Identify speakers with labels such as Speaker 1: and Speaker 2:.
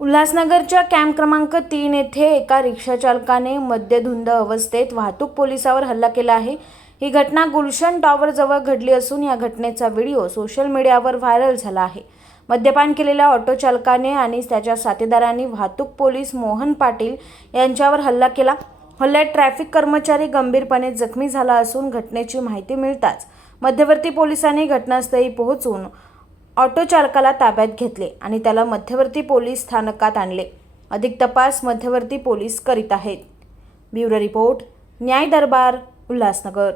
Speaker 1: उल्हासनगरच्या कॅम्प क्रमांक तीन येथे एका रिक्षाचालकाने मद्यधुंद अवस्थेत वाहतूक पोलिसावर हल्ला केला आहे. ही घटना गुलशन टॉवरजवळ घडली असून या घटनेचा व्हिडिओ सोशल मीडियावर व्हायरल झाला आहे. मद्यपान केलेल्या ऑटो चालकाने आणि त्याच्या साथीदारांनी वाहतूक पोलीस मोहन पाटील यांच्यावर हल्ला केला. हल्ल्यात ट्रॅफिक कर्मचारी गंभीरपणे जखमी झाला असून घटनेची माहिती मिळताच मध्यवर्ती पोलिसांनी घटनास्थळी पोहोचून ऑटो चालकाला ताब्यात घेतले आणि त्याला मध्यवर्ती पोलीस स्थानकात आणले. अधिक तपास मध्यवर्ती पोलीस करीत आहेत. ब्युरो रिपोर्ट न्याय दरबार उल्हासनगर.